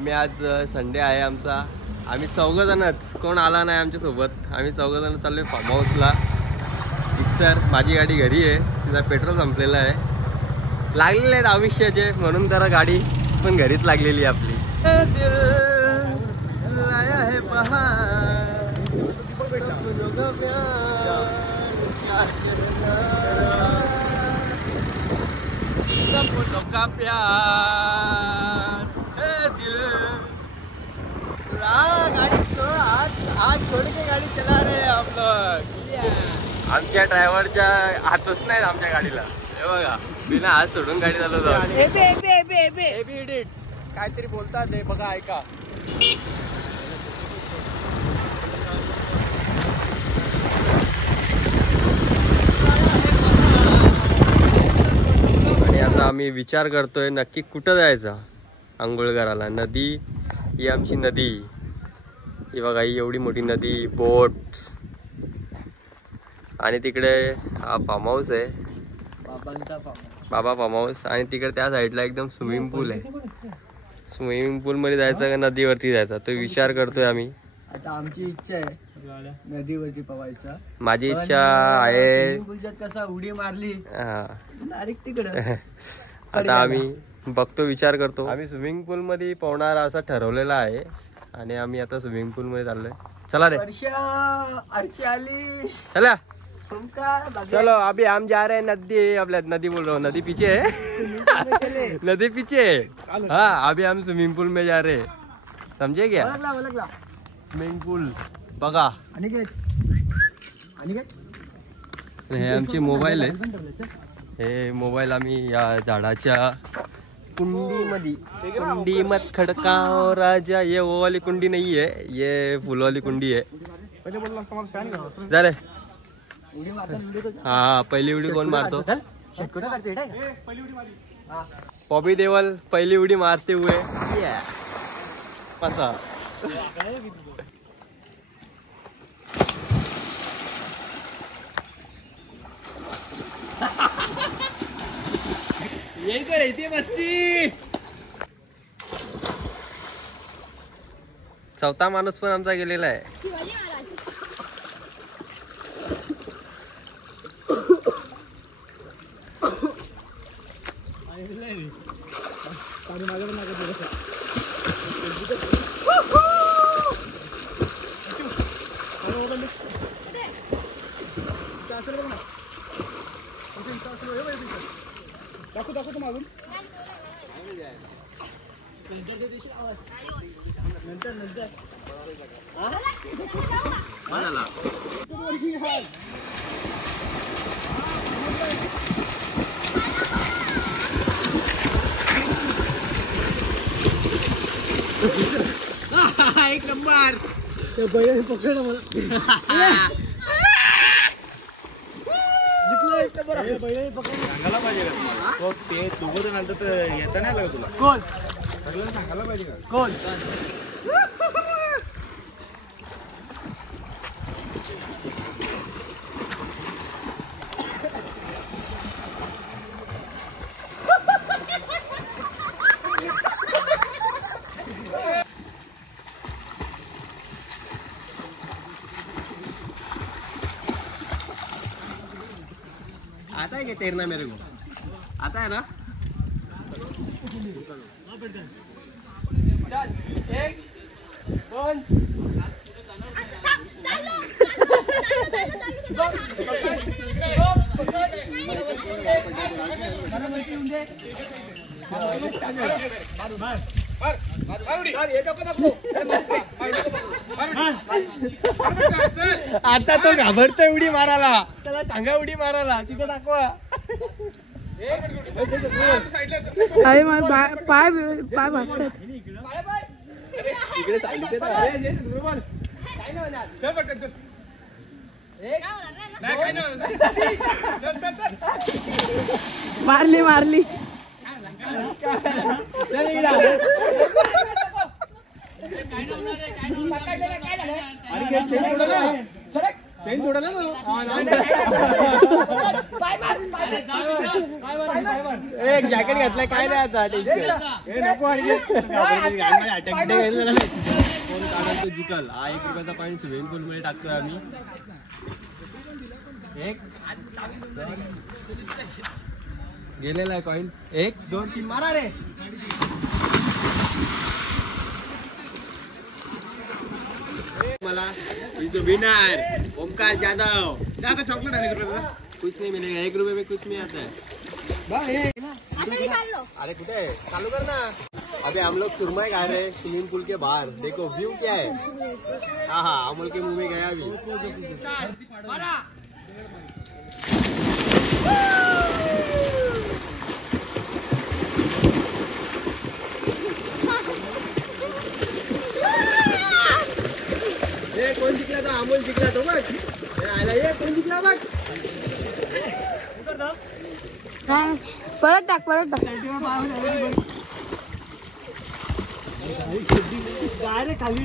आम्ही आज संडे आहे आमचा, आम्ही चौघजणच, कोण आला नाही आमच्या सोबत. आम्ही चौघजण चाललोय फार्म हाऊसला. सर माझी गाडी घरी आहे, तिचा पेट्रोल संपलेलं आहे. लागलेले आहेत आयुष्याचे म्हणून जरा गाडी पण घरीच लागलेली आहे आपली. आज छोड़ के गाड़ी चला रहे हम लोग. आमच्या ड्रायव्हरच्या हातच नाही आमच्या गाडीला. हे बघा बिना हात सोडून गाडी चालवतो. काहीतरी बोलतात हे बघा, ऐका. आणि आता आम्ही विचार करतोय नक्की कुठं जायचा आंघोळ करायला. नदी ही आमची नदी, ही बघा ही एवढी मोठी नदी, बोट, आणि तिकडे हा फार्म हाऊस आहे, बाबा फार्म हाऊस. आणि तिकडे त्या साईडला एकदम स्विमिंग पूल आहे. स्विमिंग पूल मध्ये जायचं का नदीवरती जायचा तो विचार करतोय आम्ही. आता आमची इच्छा आहे नदीवरती पवायचा. माझी इच्छा आहे कसा उडी मारली तिकडे. आता आम्ही बघतो, विचार करतो. आम्ही स्विमिंग पूल मध्ये पोहणार असं ठरवलेलं आहे आणि आम्ही आता स्विमिंग पूल मध्ये चाललोय. चला रे चला चलो. अभी हम जा रहे हैं नदी, अपने नदी बोल रहा हूँ, नदी पीछे है. नदी पीछे है. हाँ अभी हम स्विमिंग पूल में जा रहे हैं, समझे क्या? स्विमिंग पूल बघा. हे आमचे मोबाईल आहे. हे मोबाईल आम्ही या झाडाच्या कुंडी मत खडकाओ राजा. ये वो वाली कुंडी नहीं है, ये फूल वाली कुंडी है. जा रे. हाँ पहिली उडी कोण मारतो? बॉबी देओल पहिली उडी मारते हुए. कसा यही तो रहती है मस्ती. चौथा माणूस पण आमचा गेलेला आहे. एक नंबर बैल पकड मला. सांगायला पाहिजे का ते दोघं जण आलं तर येता नाही लागत तुला. कोण सगळ्यांना सांगायला पाहिजे का कोण? आता है क्या तैरना मेरे को? आता है ना? एक दोन आता तो घाबरतोय उडी मारायला, त्याला सांगा उडी मारायला. तिथे दाखवा. अरे पाय पाय भासतात इकडे चालली मारली मारली. चैन तोडा ना एक जॅकेट घातलाय काय नाही आता जिकल हा 1 रुपयाचा पॉईंट स्विमिंग पूल मध्ये टाकतोय आम्ही एक गेलेला आहे कॉईन 1 2 3 मारा रे मला विनर ओमकार जाधव चॉकलेट आने कुछ नहीं मिलेगा 1 रुपए में कुछ नहीं आता है अरे कुछ है चालू कर ना अभी हम लोग सुरमई खा रहे हैं स्विमिंग पूल के बाहर देखो व्यू क्या है हाँ अमोल के मुंह में गया अभी कोण जिंकला तो अमोल जिंकला तो बघ आला ये कोण जिंकला बघ परत टाक डायरेक्ट खाली